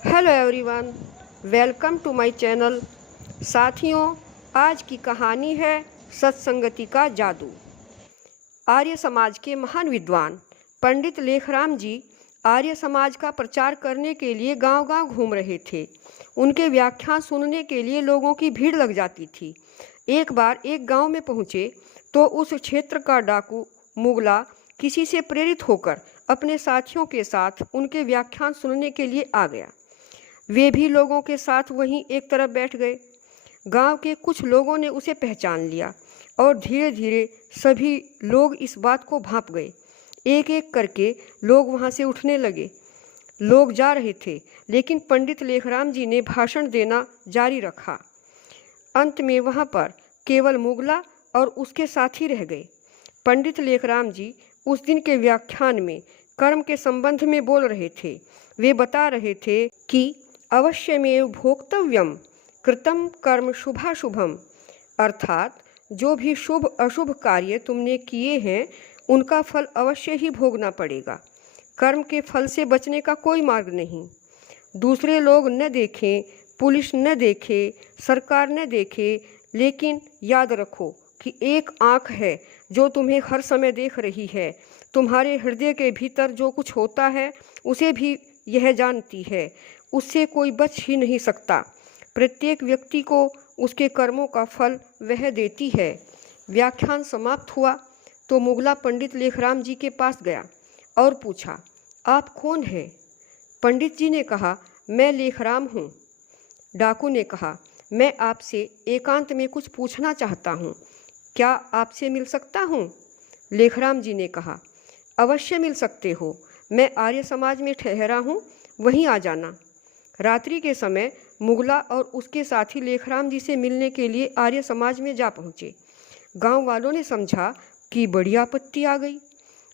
Hello everyone, welcome to my channel. साथियों, आज की कहानी है सत्संगति का जादू। आर्य समाज के महान विद्वान पंडित लेखराम जी आर्य समाज का प्रचार करने के लिए गांव-गांव घूम रहे थे। उनके व्याख्यान सुनने के लिए लोगों की भीड़ लग जाती थी। एक बार एक गांव में पहुंचे तो उस क्षेत्र का डाकू मुगला किसी से प्रेरित होकर अपने साथियों के साथ उनके व्याख्यान सुनने के लिए आ गया। वे भी लोगों के साथ वहीं एक तरफ बैठ गए। गांव के कुछ लोगों ने उसे पहचान लिया और धीरे धीरे सभी लोग इस बात को भांप गए। एक एक करके लोग वहां से उठने लगे। लोग जा रहे थे, लेकिन पंडित लेखराम जी ने भाषण देना जारी रखा। अंत में वहां पर केवल मुगला और उसके साथी रह गए। पंडित लेखराम जी उस दिन के व्याख्यान में कर्म के संबंध में बोल रहे थे। वे बता रहे थे कि अवश्यमेव भोक्तव्यम कृतम कर्म शुभाशुभम, अर्थात जो भी शुभ अशुभ कार्य तुमने किए हैं उनका फल अवश्य ही भोगना पड़ेगा। कर्म के फल से बचने का कोई मार्ग नहीं। दूसरे लोग न देखें, पुलिस न देखे, सरकार न देखे, लेकिन याद रखो कि एक आँख है जो तुम्हें हर समय देख रही है। तुम्हारे हृदय के भीतर जो कुछ होता है उसे भी यह जानती है। उससे कोई बच ही नहीं सकता। प्रत्येक व्यक्ति को उसके कर्मों का फल वह देती है। व्याख्यान समाप्त हुआ तो मुगला पंडित लेखराम जी के पास गया और पूछा, आप कौन हैं? पंडित जी ने कहा, मैं लेखराम हूँ। डाकू ने कहा, मैं आपसे एकांत में कुछ पूछना चाहता हूँ, क्या आपसे मिल सकता हूँ? लेखराम जी ने कहा, अवश्य मिल सकते हो। मैं आर्य समाज में ठहरा हूँ, वहीं आ जाना। रात्रि के समय मुगला और उसके साथी लेखराम जी से मिलने के लिए आर्य समाज में जा पहुँचे। गांव वालों ने समझा कि बड़ी आपत्ति आ गई।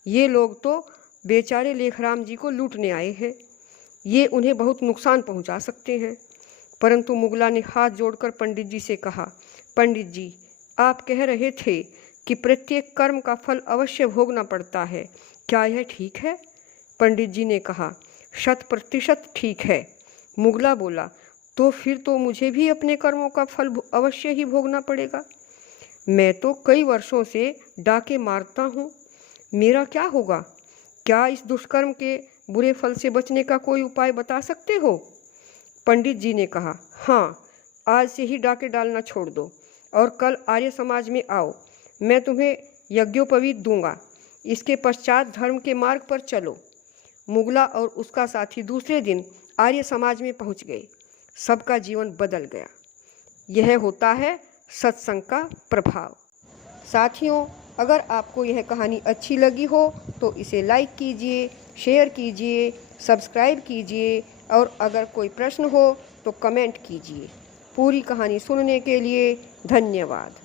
ये लोग तो बेचारे लेखराम जी को लूटने आए हैं, ये उन्हें बहुत नुकसान पहुंचा सकते हैं। परंतु मुगला ने हाथ जोड़कर पंडित जी से कहा, पंडित जी, आप कह रहे थे कि प्रत्येक कर्म का फल अवश्य भोगना पड़ता है, क्या यह ठीक है? पंडित जी ने कहा, 100% ठीक है। मुगला बोला, तो फिर तो मुझे भी अपने कर्मों का फल अवश्य ही भोगना पड़ेगा। मैं तो कई वर्षों से डाके मारता हूँ, मेरा क्या होगा? क्या इस दुष्कर्म के बुरे फल से बचने का कोई उपाय बता सकते हो? पंडित जी ने कहा, हाँ, आज से ही डाके डालना छोड़ दो और कल आर्य समाज में आओ। मैं तुम्हें यज्ञोपवीत दूंगा। इसके पश्चात धर्म के मार्ग पर चलो। मुगला और उसका साथी दूसरे दिन आर्य समाज में पहुंच गए। सबका जीवन बदल गया। यह होता है सत्संग का प्रभाव। साथियों, अगर आपको यह कहानी अच्छी लगी हो तो इसे लाइक कीजिए, शेयर कीजिए, सब्सक्राइब कीजिए और अगर कोई प्रश्न हो तो कमेंट कीजिए। पूरी कहानी सुनने के लिए धन्यवाद।